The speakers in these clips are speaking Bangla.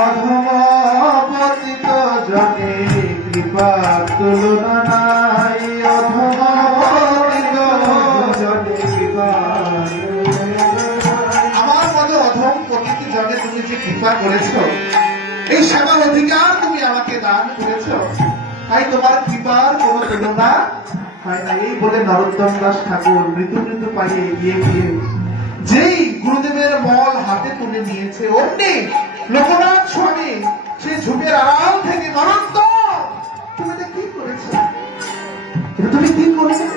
অধমপতিত জনে কৃপা তুলনা নাই, অধমপতিত জনে কৃপা। আমার মতো অধম পতিত জনে তুমি যে কৃপা করেছ, এই সেবার অধিকার তুমি আমাকে দান করেছ, তাই তোমার কৃপার কোনো তুলনা হয় না। এই বলে নরোত্তম দাস ঠাকুর মৃত্যু মৃত্যু পাইয়ে এগিয়ে গিয়ে যেই গুরুদেবের মল হাতে তুলে নিয়েছে, অমনি লোকনাথ স্বামী সে ঝুঁকের আড়াল থেকে, নরোত্তম তুমি এটা কি করেছো, এটা তুমি কি করেছো?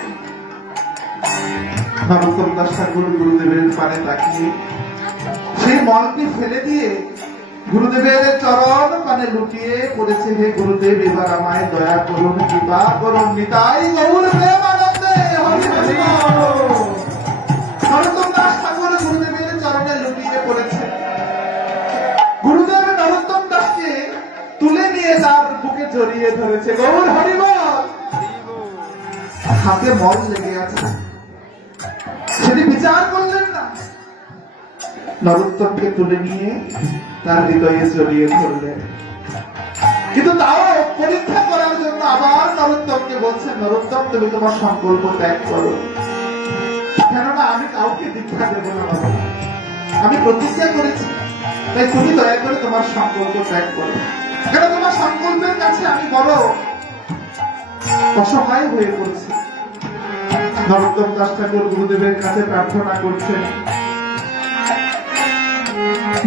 নরোত্তম দাস ঠাকুর গুরুদেবের পানে তাকিয়ে সেই মলকে ফেলে দিয়ে গুরুদেবের চরণ পানে লুটিয়ে পড়েছে। হে গুরুদেব, এবার আমায় দয়া করুন, কৃপা করুন, নিতাই গৌর প্রেমানন্দে হরি হরি বল। নরোত্তম দাস ঠাকুর গুরুদেবের চরণে লুটিয়ে পড়েছে। গুরুদেব নরোত্তম দাসকে তুলে নিয়ে তার বুকে জড়িয়ে ধরেছে। গৌর হরি বল। হাতে মল লেগে আছে, সেটি বিচার করলেন না, নরোত্তমকে তুলে নিয়ে তার হৃদয়ে জড়িয়ে ধরলেন। কিন্তু তাও পরীক্ষা করার জন্য আবার নরোত্তমকে বলছেন, নরোত্তম তুমি তোমার সংকল্প ত্যাগ করো, কেননা আমি কাউকে দীক্ষা দেব না বাবা, আমি প্রতিজ্ঞা করেছি, তাই তুমি দয়া করে তোমার সংকল্প ত্যাগ করো। কেন তোমার সংকল্পের কাছে আমি বড় অসহায় হয়ে পড়ছি। নরোত্তম দাস ঠাকুর গুরুদেবের কাছে প্রার্থনা করছেন,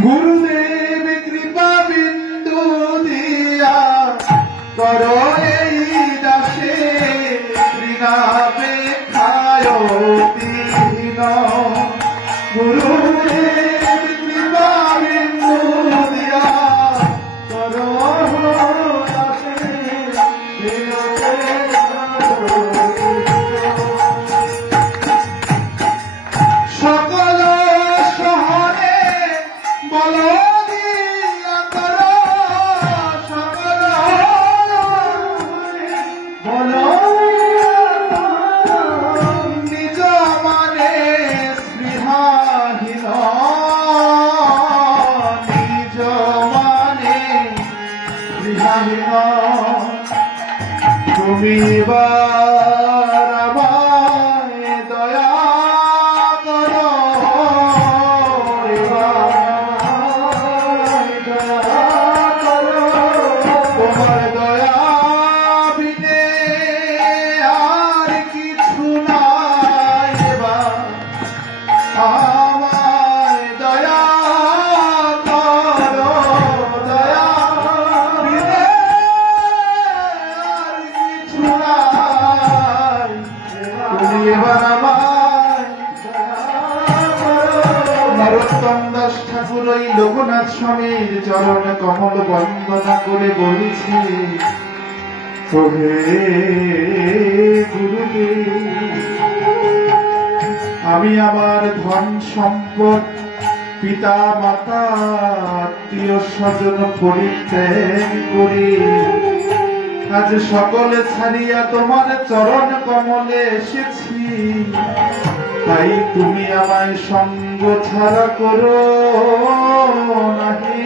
গুরুদেব কৃপা বিন্দু দিয়া করো এই দাসে, ঋণাপেক্ষায় দীন। গুরুদেব কৃপা বিন্দু দিয়া করো দাসে, সকল শহরে বলো দিয়া করো, সকল বলো নিজ মানে স্পৃহাহীন, নিজ মানে স্পৃহাহীন। তুমি এবার আমায় দয়া করো, তোমার দয়া বিনে আর কিছু নাই, এবার আমায় দয়া করো, দয়া বিনে আর কিছু নাই, তুমি এবার আমায় দয়া করো। নরোত্তম দাস ঠাকুর ওই লোকনাথ স্বামীর চরণ কমল বন্দনা করে বলছে, ওহে গুরুদেব, আমি আমার ধন সম্পদ, পিতা মাতা আত্মীয় স্বজন পরিত্যাগ করি আজ সকলে ছাড়িয়া তোমার চরণ কমলে এসেছি, তাই তুমি আমায় সঙ্গ ছাড়া করো নাহি।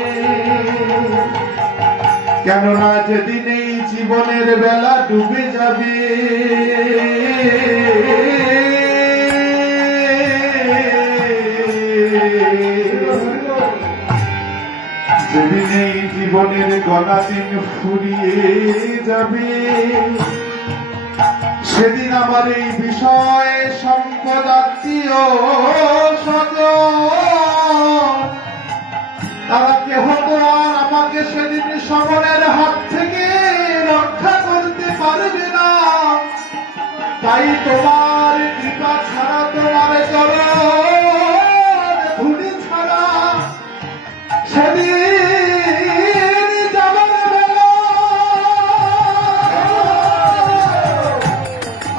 কেননা যেদিন এই জীবনের বেলা ডুবে যাবে, যেদিন এই জীবনের গলা দিন ফুরিয়ে যাবে, সেদিন আমার এই বিষয় সম্পদ আত্মীয় স্বজন তারা কেহ তো আর আমাকে সেদিন সমরের হাত থেকে রক্ষা করতে পারবে না। তাই তোমার কৃপা ছাড়া, তোমার চরণ ধুলি ছাড়া সেদিন যাবার বেলা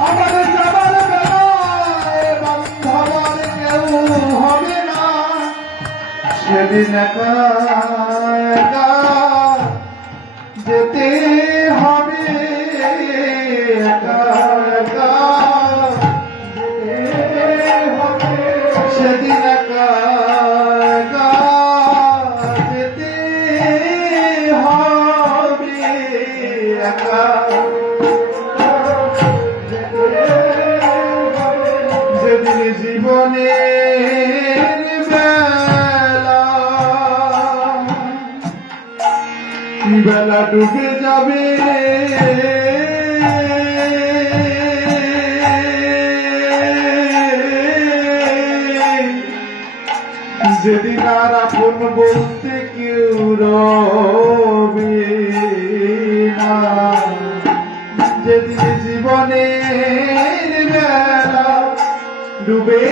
আমার যাবার বেলায় বান্ধবার কেউ হবে না, সেদিন একা একা যেতে হবে, একা একা যেতে হবে, সেদিন একা একা যেতে হবে একা যেদিন জীবনের বেলা ডুবে যাবে যেদিন আর আপন বলতে কেউ রবে না যেদিন জীবনের বেলা ডুবে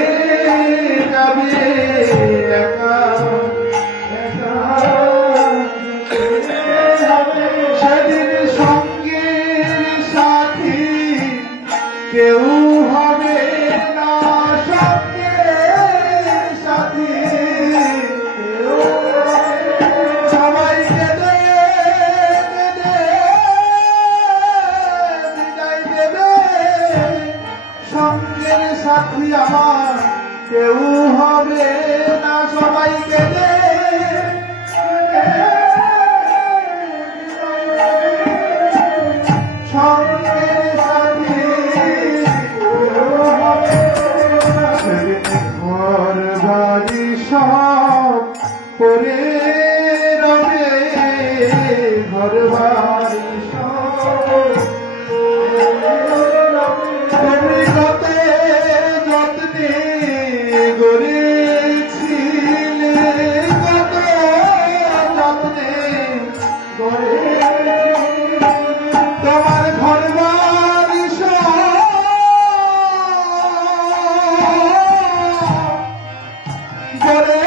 যাবে একা একা সেদিন সঙ্গের সাথী কেউ হবে না সঙ্গের সাথী সবাই কেঁদে কেঁদে বিদায় দেবে সঙ্গের সাথী আমার কেউ হবে না সবাই কেঁদে সঙ্গের সাথী ঘর বাড়ি সব করে রবে ঘর বাড়ি সব তুমি কত যত্নে গড়েছিলে কত যত্নে গড়েছিলে তোমার ঘর বাড়ি গড়ে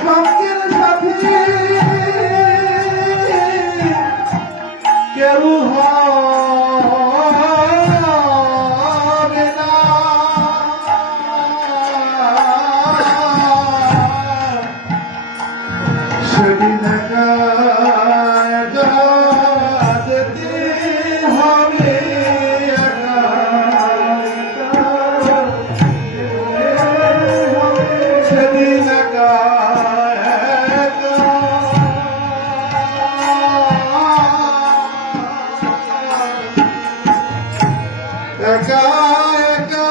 সঙ্গের সাথী কেউ হবে না সেদিন একা একা যেতে হবে একা সেদিন একা একা একা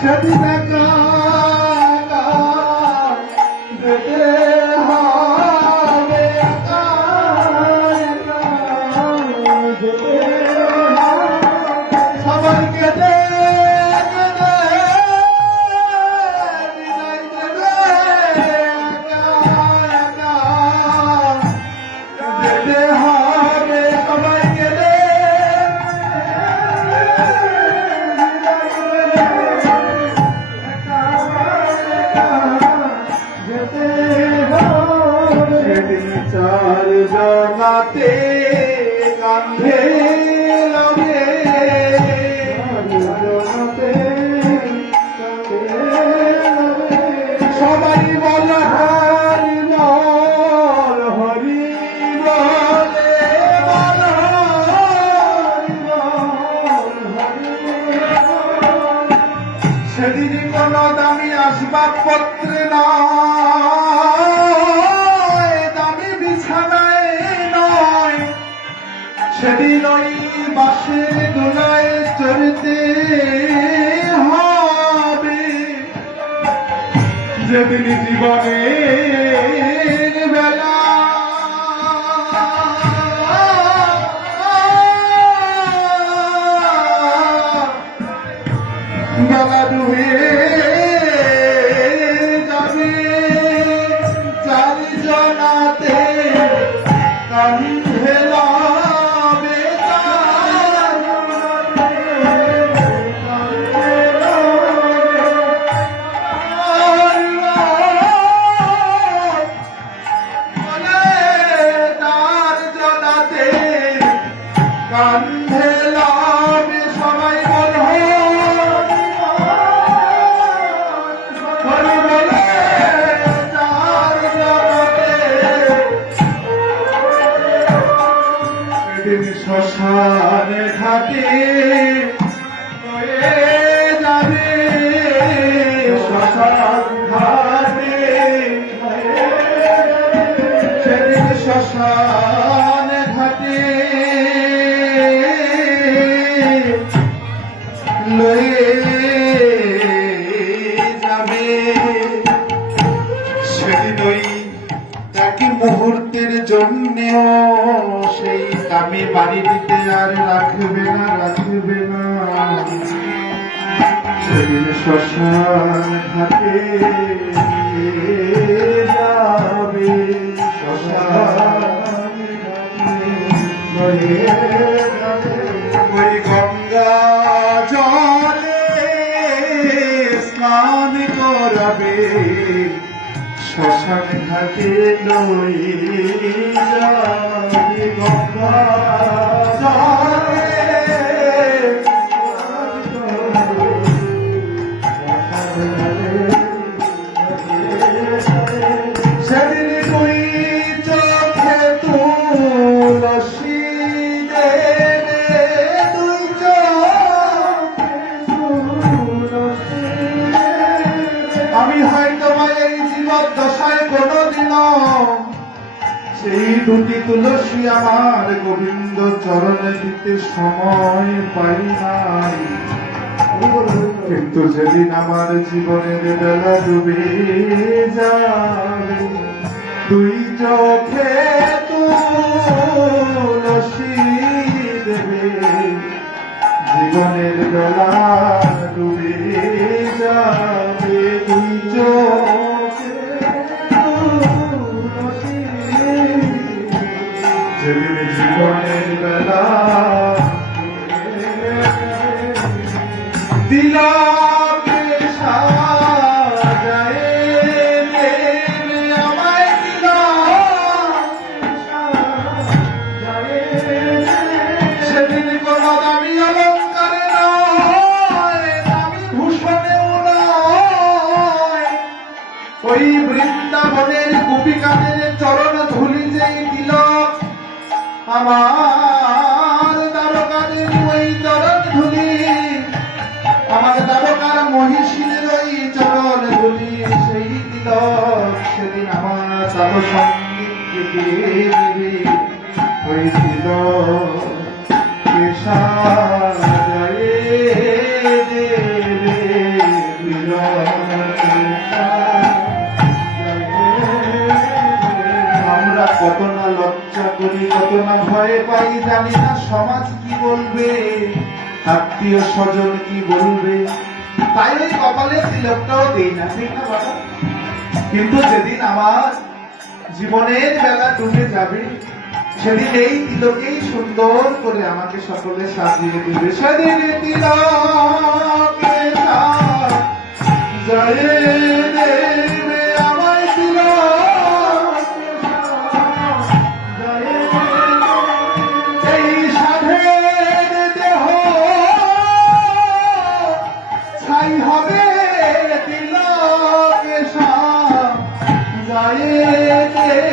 সেদিন একা একা যেতে হবে একা একা যেতে হবে সবাইকে চার জনাতে কান্ধে লবে সবাই বল হরি বল হরি বলে বল হরি বল সেদিন কোন দামি আসবাবপত্রে নয় দামি বিছানায় নয় সেদিন ওই বাসের দোলায় চড়তে হবে যেদিন জীবনের বেলা বেলা ডুবে যাবে চার জনাতে কান্ধে লবে চার জনাতে কান্ধে লবে সবাই বল লয়ে যাবে। সেদিন ওই একই মুহূর্তের জন্য সেই দামি বাড়িটিতে আর রাখবে না, রাখবে না। সেদিন শ্মশান ঘাটে যাবে, শ্মশান ঘাটে যাবে। ওই গঙ্গা জলে স্নান করাবে, শ্মশান ঘাটে লয়ে যাবে। গঙ্গা জলে সেদিন তুই চোখে তুলসী দেবে, তুই চোখে তুলসী দেবে। আমি হয়তো এই জীবন দশায় কোনদিনও সেই দুটি তুলসী আমার গোবিন্দ চরণে দিতে সময় পাই নাই। কিন্তু যেদিন আমার জীবনের বেলা ডুবে যাবে, দুই চোখে তুলসী দেবে, জীবনের বেলা ডুবে যাবে, দুই চোখে তুলসী যেদিন জীবনের বেলা দিলাকে সাজায় নেবে আমায়, সেদিন কোন দামি অলঙ্কারে নয়, দামি ভূষণেও নয়, ওই বৃন্দাবনের গোপিকাদের চরণ ধুলি যেই তিলক, আমার দ্বারকাদের ওই চরণ ধুলি, আমার দ্বারকার মহিষীর ওই চরণ ধুলি, সেই তিলক সেদিন আমার তব সঙ্গীত দেবে। ওই তিলক সাজায় দেবে, আমরা কত না লজ্জা করি, কত না ভয় পাই, জানি না সমাজ কি বলবে, আত্মীয় স্বজন কি বলবে, তাই ওই কপালে তিলকটাও দেই না, ঠিক না বাবা? কিন্তু যেদিন আমার জীবনের বেলা ডুবে যাবে, সেদিন এই তিলকেই সুন্দর করে আমাকে সকলে সাজিয়ে দিবে। সেদিন তিলকে সাজায়ে দেবে আমায়, তিলক সাজায়ে দেবে। এই সাধের দেহ ছাই হবে, তিলকে সাজায়ে দেবে।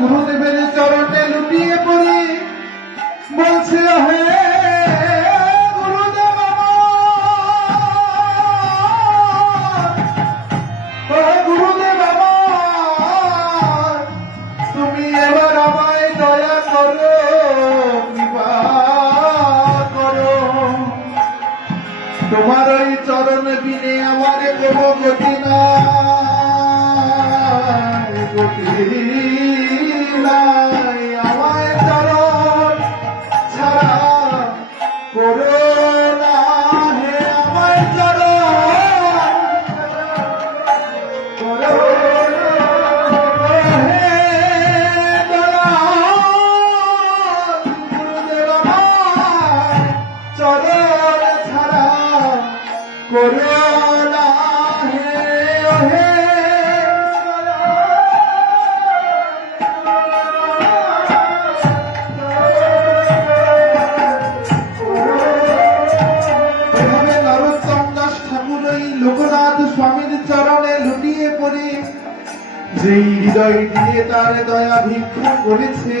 গুরুদেবের চরণে লুটিয়ে পড়ি, বলছে হে গুরুদেব আমার, গুরুদেব আমার, তুমি এবার আমায় দয়া করো, কৃপা করো। তোমার ওই চরণ বিনে আমার কোনো গতি নাই, গতি নাই, আমায় চরণ ছাড়া করো না, হে আমায় চরণ করো না, হে দয়াল গুরুদেব আমায় চরণ ছাড়া করো না, হে হে লোকনাথ স্বামীর চরণে লুটিয়ে পড়ে যেই হৃদয় দিয়ে তার দয়া ভিক্ষা করেছে।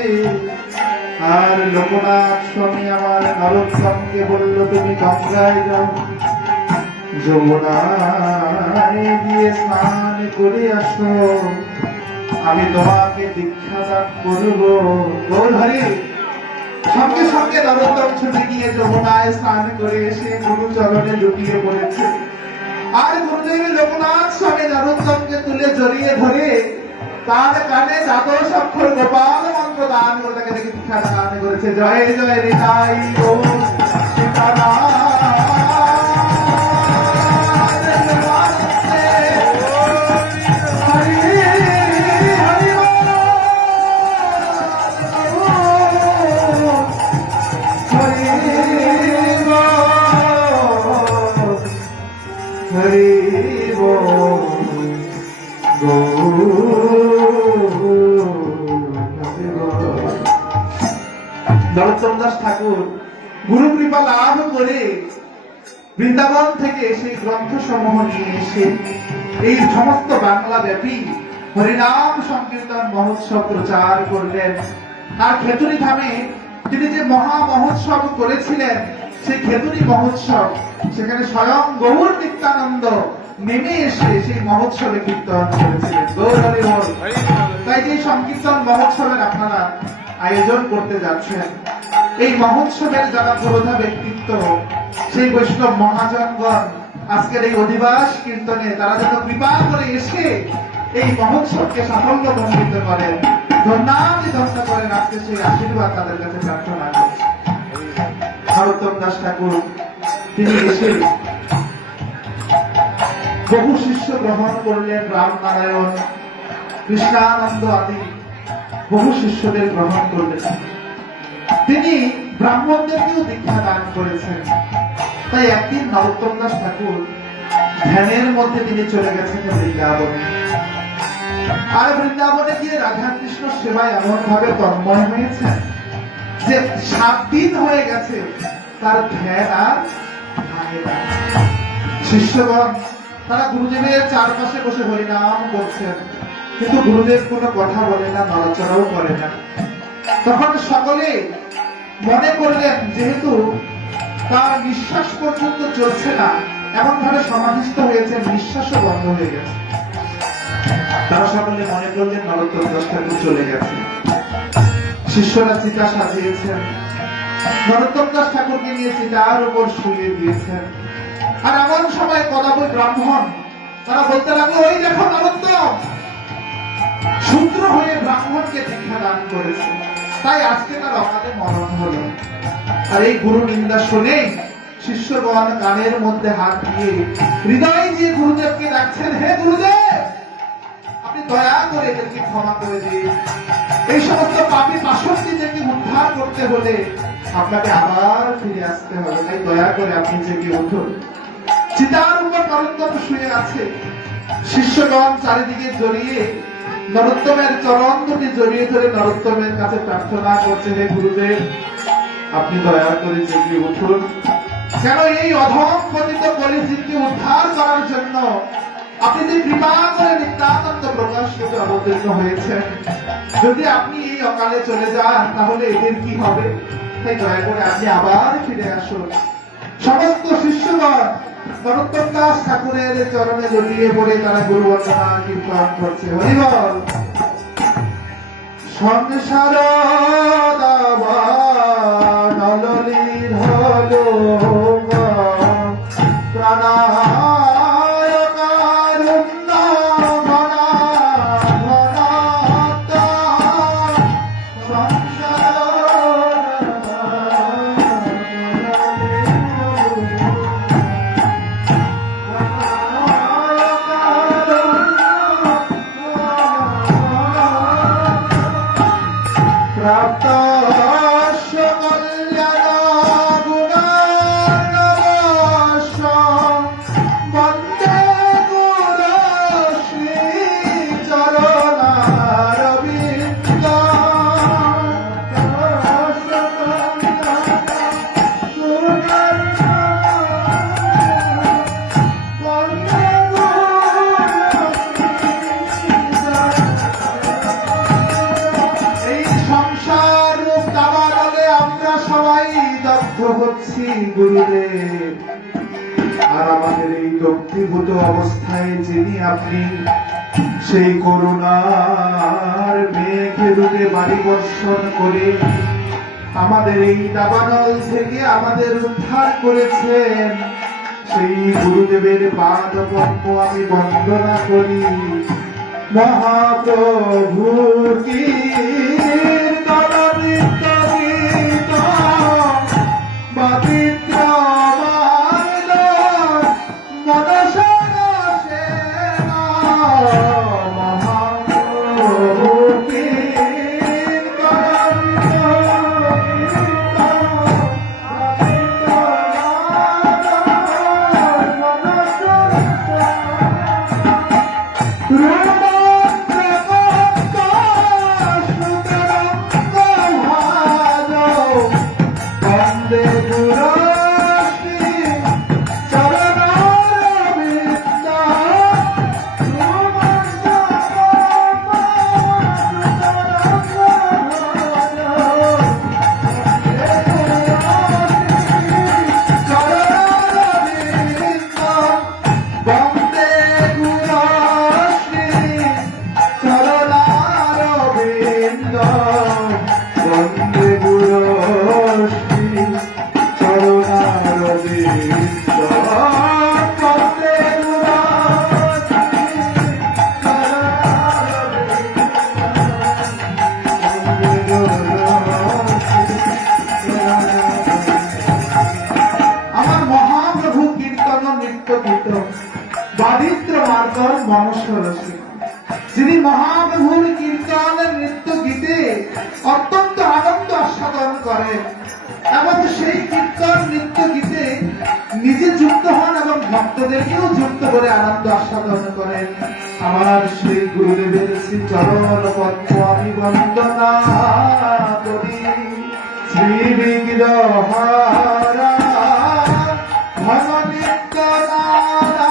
আর লোকনাথ স্বামী আমার নরোত্তমকে বলল, তুমি গঙ্গায় যাও, যমুনায় গিয়ে স্নান করে আসো, আমি তোমাকে দীক্ষা দান করবো। গৌরহরি সঙ্গে সঙ্গে নরোত্তম ছুটে গিয়ে যমুনায় স্নান করে এসে গুরু চরণে লুটিয়ে পড়েছে। আর গুরুদেব লোকনাথ স্বামী নরোত্তমকে তুলে জড়িয়ে ধরে তার কানে দ্বাদশ অক্ষর গোপাল মন্ত্র দান করে তাকে দীক্ষা দান করেছে। জয় জয় হৃদয় ও সীতারাম। নরোত্তম দাস ঠাকুর গুরু কৃপা লাভ করে বৃন্দাবন থেকে সেই গ্রন্থ সমূহ নিয়ে এসে এই সমস্ত বাংলা ব্যাপী হরিনাম সংকীর্তন মহোৎসব প্রচার করলেন। আর খেতুরি ধামে তিনি যে মহা মহোৎসব করেছিলেন, সেই খেতুরি মহোৎসব, সেখানে স্বয়ং গৌর নিত্যানন্দ নেমে এসে সেই মহোৎসবে কীর্তন করেছিলেন। গৌর হরি বল। তাই যে সংকীর্তন মহোৎসবের আপনারা আয়োজন করতে যাচ্ছেন, এই মহোৎসবের যারা প্রধান ব্যক্তিত্ব, সেই বৈষ্ণব মহাজনগণ আজকের এই অধিবাস কীর্তনে তারা যেন কৃপা করে এসে এই মহোৎসবকে সাফল্য মণ্ডিত করেন, ধন্যাদি ধন্য করেন, আজকে সেই আশীর্বাদ তাদের কাছে প্রার্থনা করছি। নরোত্তম দাস ঠাকুর তিনি এসে বহু শিষ্য গ্রহণ করলেন। রামনারায়ণ, কৃষ্ণানন্দ আদি বহু শিষ্যদের গ্রহণ করলেন। তিনি ব্রাহ্মণদেরকেও দীক্ষা দান করেছেন। তাই একদিন নরোত্তম দাস ঠাকুর ধ্যানের মধ্যে তিনি চলে গেছেন বৃন্দাবনে। আর বৃন্দাবনে গিয়ে রাধা কৃষ্ণ সেবায় এমন ভাবে তন্ময় হয়েছেন যে 7 দিন হয়ে গেছে তার ধ্যান আর ভাঙে না। শিষ্যগণ তারা গুরুদেবের চারপাশে বসে হরিনাম করছেন, কিন্তু গুরুদেব কোনো কথা বলে না, নড়াচড়াও করে না। তখন সকলে মনে করলেন যেহেতু তার নিঃশ্বাস পর্যন্ত চলছে না, এমন ভাবে সমাধিস্থ হয়েছে, নিঃশ্বাসও বন্ধ হয়ে গেছে, তারা সকলে মনে করলেন নরোত্তম দাস ঠাকুর চলে গেছে। শিষ্যরা চিতা সাজিয়েছেন, নরোত্তম দাস ঠাকুরকে নিয়ে চিতার উপর শুয়ে দিয়েছেন। আর এমন সময় কদাবই ব্রাহ্মণ তারা বলতে লাগলো, ওই দেখো নরোত্তম শূদ্র হয়ে ব্রাহ্মণকে দীক্ষা দান করেছে, তাই আজকে তার অকালে মরণ হলো। আর এই গুরু নিন্দা শুনে শিষ্যগণ কানের মধ্যে হাত দিয়ে হৃদয় দিয়ে গুরুদেবকে ডাকছেন, হে গুরুদেব আপনি দয়া করে এদেরকে ক্ষমা করে দিন, এই সমস্ত পাপী পাষণ্ডীদেরকে উদ্ধার করতে হলে আপনাকে আবার ফিরে আসতে হবে, তাই দয়া করে আপনি জেগে উঠুন। চিতার উপর নরোত্তম শুয়ে আছে, শিষ্যগণ চারিদিকে জড়িয়ে নরোত্তমের চরণ দুটি জড়িয়ে ধরে নরোত্তমের কাছে প্রার্থনা করছে, হে গুরুদেব আপনি দয়া করে জেগে উঠুন, কেন এই অধম পতিত কলিজীবকে উদ্ধার করার জন্য আপনি যে কৃপা করে নিত্যানন্দ প্রকাশ করে অবতীর্ণ হয়েছেন, যদি আপনি এই অকালে চলে যান তাহলে এদের কি হবে, তাই দয়া করে আপনি আবার ফিরে আসুন। সমস্ত শিষ্যগণ নরোত্তম দাস ঠাকুরের চরণে জড়িয়ে পড়ে তারা গুরু বন্দনা কীর্তন করছে। হরি বল। সংসার নলির হলো প্রাণা হচ্ছি গুরুদেব, আর আমাদের এই তক্তিভূত অবস্থায় যিনি আপনি সেই করুণার মেঘে রূপে বাড়ি বর্ষণ করে আমাদের এই দাবানল থেকে আমাদের উদ্ধার করেছেন, সেই গুরুদেবের পাদ পদ্ম আমি বন্দনা করি। মহাপ্রভু কীর্তন নিত্য কীর্তন পবিত্র মার্গ মনসা সেন। মহাপ্রভু কীর্তন যিনি মহাপ্রভুর কীর্তন নৃত্য গীতে অত্যন্ত আনন্দ আস্বাদন করেন এবং সেই কীর্তন নৃত্য গীতে নিজে যুক্ত হন এবং ভক্তদেরকেও যুক্ত করে আনন্দ আস্বাদন করেন। আমার সেই গুরুদেবের শ্রী চরণ পদ্ম আমি বন্দনা করি। শ্রী বিগ্রহারা ভগনিত্য নারা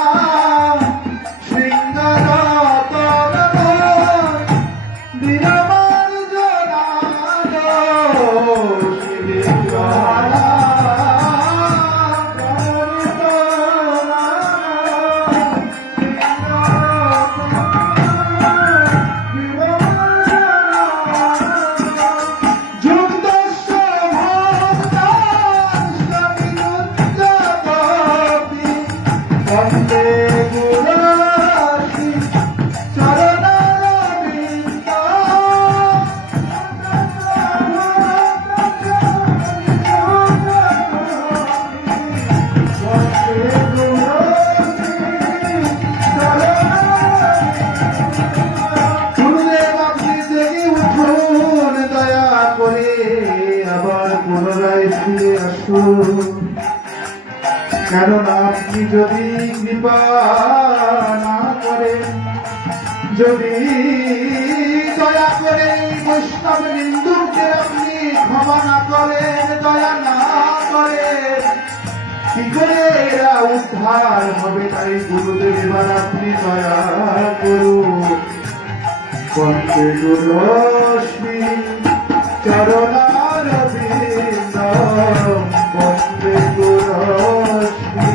কেননা আপনি যদি কৃপা না করেন, যদি দয়া করে বৈষ্ণব নিন্দুকে আপনি ক্ষমা না করেন, দয়া না করেন, কি করে এরা উদ্ধার হবে? তাই গুরুদেব এবার আপনি দয়া করুন। বন্দে গুরুশ্রী চরণার বৃন্দ, বন্দে গুরুশ্রী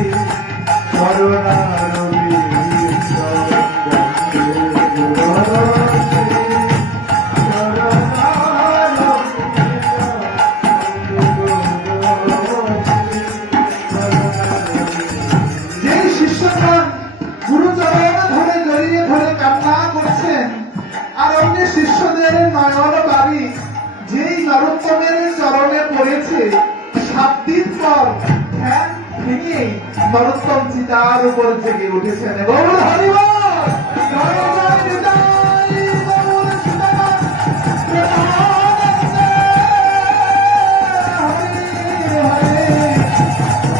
চরণার বৃন্দ, বন্দে গুরুশ্রী চরণার বৃন্দ। যে শিষ্যগণ গুরুচরণ ধরে জড়িয়ে ধরে কান্না করছেন, আর অন্য শিষ্যদের নয়ন বাড়ি যেই নরোত্তমের চরণে পড়েছে, 7 দিন পর ধ্যান ভেঙে নরোত্তম চিতার উপর জেগে উঠেছেন। এবং হরিবল জয় জয় নিতাই গৌর সীতানাথ প্রেমানন্দে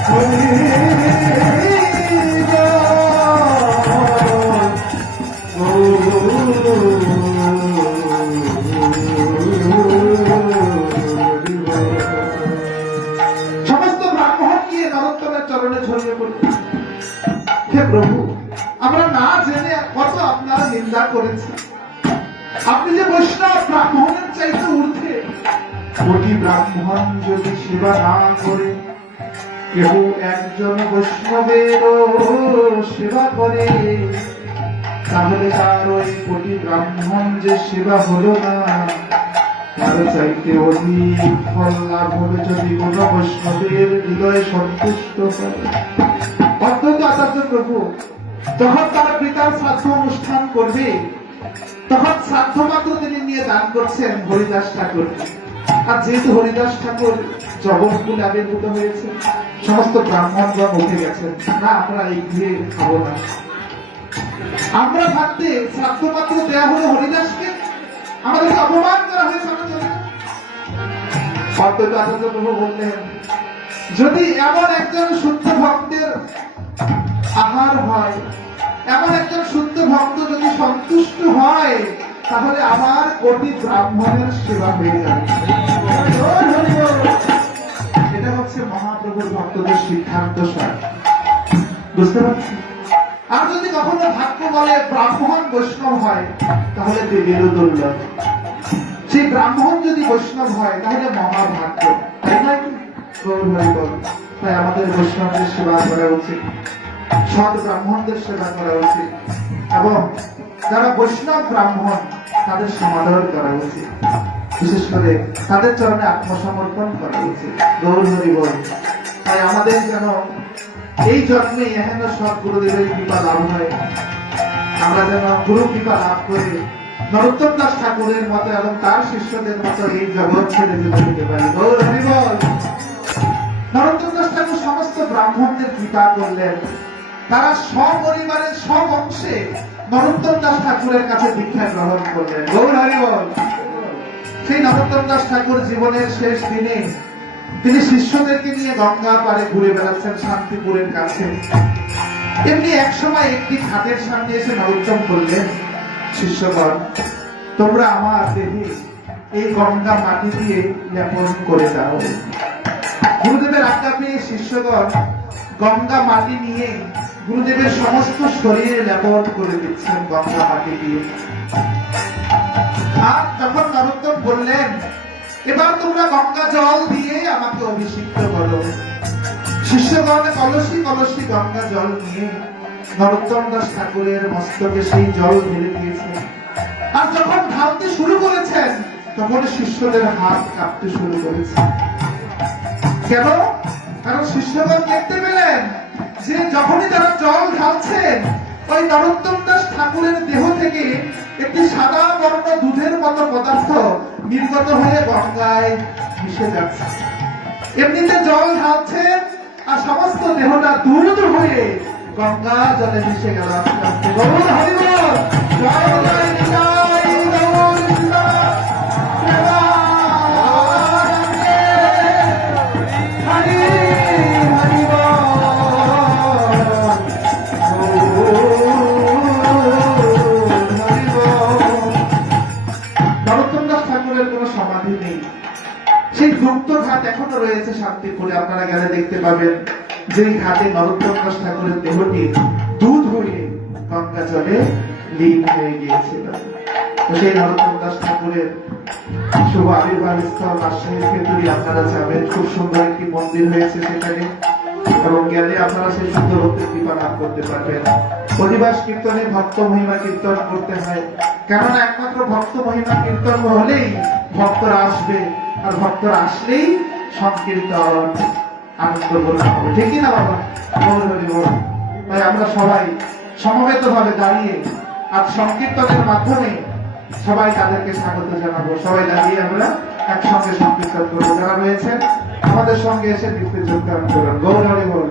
হরি হরি সমস্ত ব্রাহ্মণ গিয়ে নরোত্তমের চরণে ঝরিয়ে পড়ল। হে প্রভু, আমরা না জেনে কত আপনার নিন্দা করেছি। আপনি যে বৈষ্ণব, ব্রাহ্মণের চাইতে ঊর্ধ্বে। কোটি ব্রাহ্মণ যদি সেবা না করে, কেহ একজন বৈষ্ণবের সেবা করে, তাহলে তার ওই কোটি ব্রাহ্মণ যে সেবা হলো না, তার চাইতে অধিক ফল লাভ হবে যদি কোন বৈষ্ণবের হৃদয় সন্তুষ্ট হয়। অত্যন্ত আচার্য প্রভু যখন তার পিতার শ্রাদ্ধ অনুষ্ঠান করবে, তখন শ্রাদ্ধ মাত্র তিনি নিয়ে দান করছেন হরিদাস ঠাকুর। আর যেহেতু হরিদাস ঠাকুর জগৎকুল আবির্ভূত হয়েছে, সমস্ত ব্রাহ্মণগণ উঠে গেছেন, না আমরা এই গৃহে খাবো না। আমরা ভাবতে শ্রাদ্ধ মাত্র দেয়া হলো হরিদাসকে, আমাদেরকে অপমান করা হয়েছে। অদ্বৈত আচার্য প্রভু বললেন, যদি এমন একজন শুদ্ধ ভক্তের আহার হয়, এমন একজন শুদ্ধ ভক্ত যদি সন্তুষ্ট হয়, তাহলে আমার কোটি ব্রাহ্মণের সেবা হয়ে যাবে। এটা হচ্ছে মহাপ্রভুর ভক্তদের সিদ্ধান্ত সার, বুঝতে পারছি। আর যদি কখনো ভাগ্য বলে ব্রাহ্মণ বৈষ্ণব হয়, তাহলে দেবেরও দুর্লভ। সেই ব্রাহ্মণ যদি বৈষ্ণব হয় তাহলে মহাভাগ্য, তাই নয় কি? তাই আমাদের বৈষ্ণবদের সেবা করা উচিত, সৎ ব্রাহ্মণদের সেবা করা উচিত, এবং যারা বৈষ্ণব ব্রাহ্মণ তাদের সমাদর করা উচিত, বিশেষ করে তাদের চরণে আত্মসমর্পণ করা উচিত। গৌর হরি বল। তাই আমাদের যেন এই জন্মে এহেন সৎ গুরুদেবের কৃপা লাভ হয়, আমরা যেন গুরু কৃপা লাভ করে নরোত্তম দাস ঠাকুরের মতো এবং তার শিষ্যদের মতো এই জগৎ ছেড়ে যেতে পারি। গৌর হরি বল। নরোত্তম দাস ঠাকুর সমস্ত ব্রাহ্মণদের কৃপা করলেন, তারা সপরিবারের সবংশে নরোত্তম দাস ঠাকুরের কাছে দীক্ষা গ্রহণ করলেন। গৌর হরি বল। সেই নরোত্তম দাস ঠাকুর জীবনের শেষ দিনে তিনি শিষ্যদেরকে নিয়ে গঙ্গা পাড়ে ঘুরে বেড়াচ্ছেন শান্তিপুরের কাছে। এমনি এক সময় একটি ঘাটের সামনে এসে নরোত্তম বললেন, শিষ্যগণ, তোমরা আমার দেহে এই গঙ্গা মাটি দিয়ে লেপন করে দাও। গুরুদেবের আজ্ঞা পেয়ে শিষ্যগণ গঙ্গা মাটি নিয়ে গুরুদেবের সমস্ত শরীরে লেপন করে দিচ্ছেন গঙ্গা মাটি দিয়ে। আর যখন নরোত্তম বললেন, এবার তোমরা গঙ্গা জল দিয়ে আমাকে অভিষিক্ত করো, শিষ্যগণ কলসি কলসি গঙ্গা জল নিয়ে নরোত্তম দাস ঠাকুরের মস্তকে সেই জল ঢেলে দিয়েছেন। আর যখন ঢালতে শুরু করেছেন, তখন শিষ্যদের হাত কাঁপতে শুরু করেছে। কেন? কারণ শিষ্যগণ দেখতে পেলেন যে যখনই তারা জল ঢালছেন, ওই নরোত্তম দাস ঠাকুরের দেহ থেকে একটি সাদা বর্ণ দুধের মতো পদার্থ নির্গত হয়ে গঙ্গায় মিশে যাচ্ছে। এমনিতে জল ঢালছেন আর সমস্ত দেহটা দুধ হয়ে গঙ্গা জলে মিশে গেল আস্তে আস্তে। গৌর হরি বল। জয় জয় নিতাই গৌর কৃষ্ণ প্রেমানন্দে। হরি হরি বল। হরি বল। নরোত্তম দাস ঠাকুরের কোনো সমাধি নেই, সেই গুপ্ত ঘাট এখনো রয়েছে শান্তিপুরে। আপনারা গেলে দেখতে পাবেন যে ঘাটে নরোত্তম দাস ঠাকুরের দেহটি দুধ হয়ে গঙ্গা জলে লীন হয়ে গিয়েছিল। সেই নরোত্তম দাস ঠাকুরের শুভ আবির্ভাব স্থল রাজশাহীর ভেতরে আপনারা যাবেন, খুব সুন্দর একটি মন্দির হয়েছে সেখানে, এবং গেলে আপনারা সেই সুন্দর ভক্তির কৃপা লাভ করতে পারবেন। অধিবাস কীর্তনে ভক্ত মহিমা কীর্তন করতে হয়, কেননা একমাত্র ভক্ত মহিমা কীর্তন হলেই ভক্তরা আসবে, আর ভক্তরা আসলেই সংকীর্তন আনন্দপূর্ণ হবে, ঠিক না বাবা? তাই আমরা সবাই সমবেত ভাবে দাঁড়িয়ে আর সংকীর্তনের মাধ্যমে সবাই তাদেরকে স্বাগত জানাবো। সবাই দাঁড়িয়ে আমরা একসঙ্গে সংকীর্তন করবো। যারা রয়েছেন আমাদের সঙ্গে এসে নৃত্যে যোগদান করুন। গৌর হরি বল।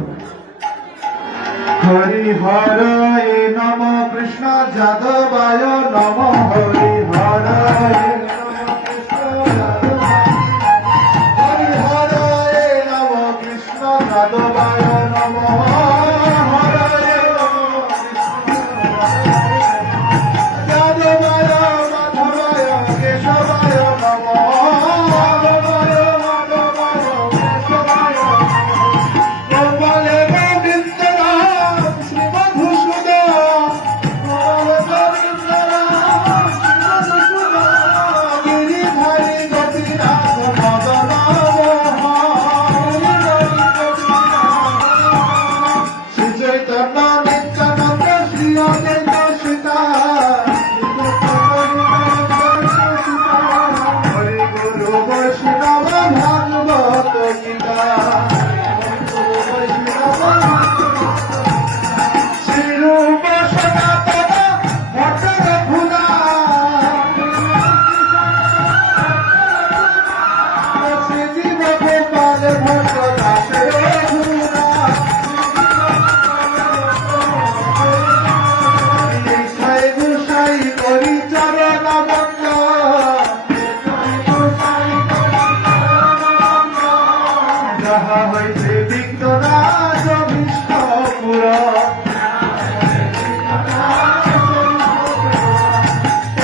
হরি হরায় নম কৃষ্ণ যাদবায় নম। হরি হরায় যাদবায় নম। হরায় যাদবায় মাধবায় কেশবায় নম। মাধবায় মাধবায় কেশবায় গোপালে গোবিন্দরাম শ্রী মধুসূদন।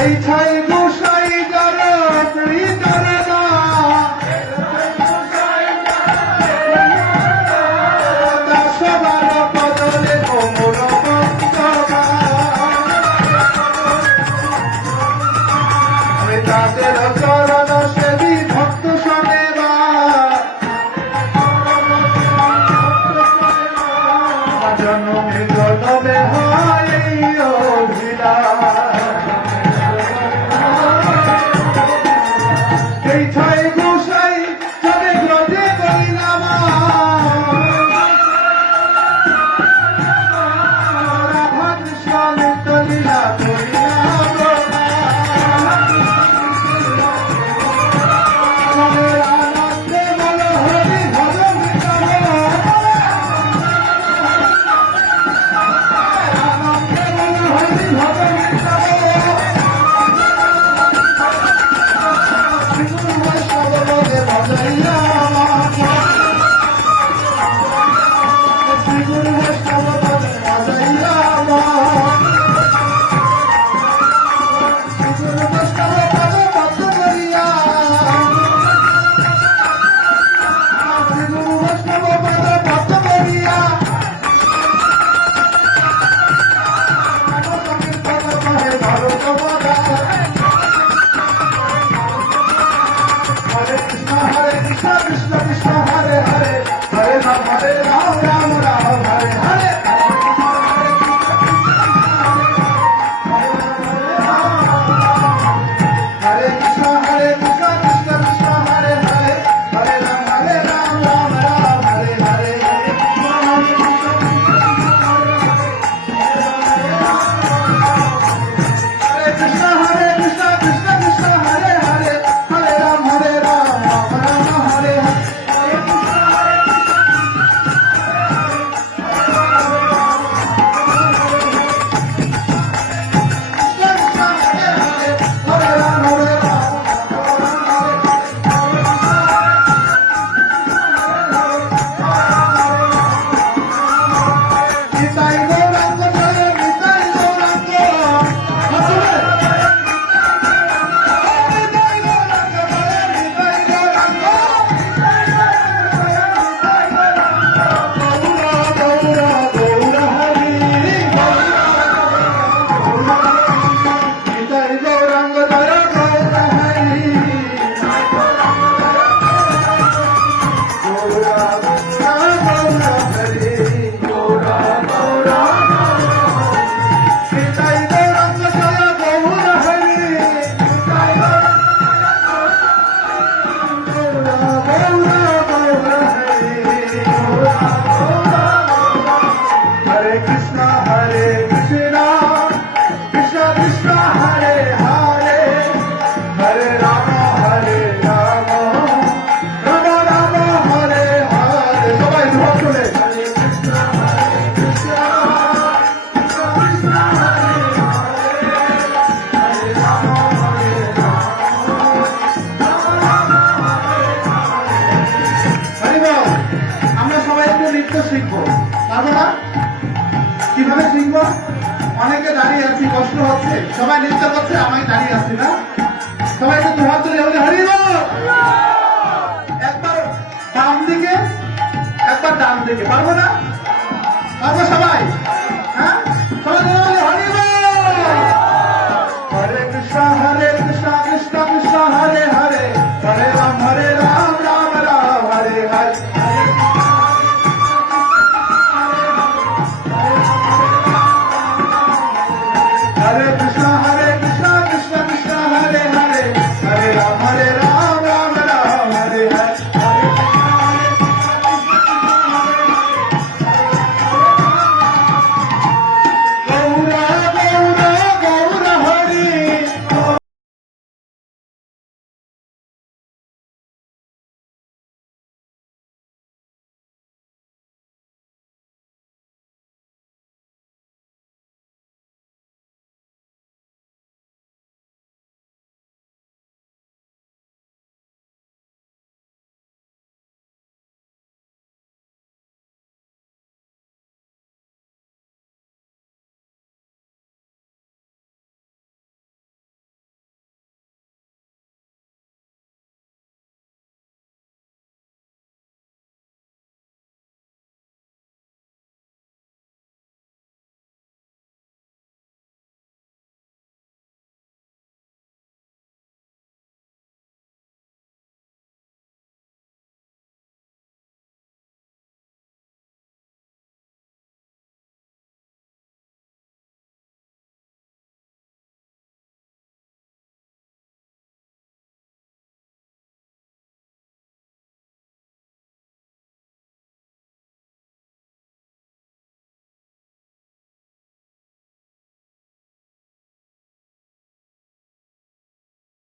এই ছাই গোসাই জর শ্রী চরণা দাসবার বদলে কোমল বন্দনা আমি তাদের চরণ সেবী ভক্ত শোনেবা জনমে জনমে হয় এই অভিলাষ এই ছয় গোসাই চলে গ্রজে করিলাম রাধা কৃষ্ণ নিত্য লীলা করিলাম আনন্দে বল হরি ভজন আনন্দে বল হরি ভজন Krishna Krishna Hare Hare Hare Ram Ram Ram Hare Hare Hare Krishna Krishna Krishna Hare Hare Hare Ram Ram Hare Hare Hare Krishna Krishna Krishna Hare Hare Hare Ram শিখবো পারবো না কিভাবে শিখবো অনেকে দাঁড়িয়ে আছি কষ্ট হচ্ছে সবাই নৃত্য করছে আমি দাঁড়িয়ে আছি না সবাই একটু দুহাত তুলে হলে হরি বল একবার বাম দিকে একবার ডান দিকে পারবো না পারবো সবাই হ্যাঁ সবাই বলে হরি বল হরে কৃষ্ণ কৃষ্ণ কৃষ্ণ হরে হরে হরে রাম রাম রাম হরে হরে Hare Krishna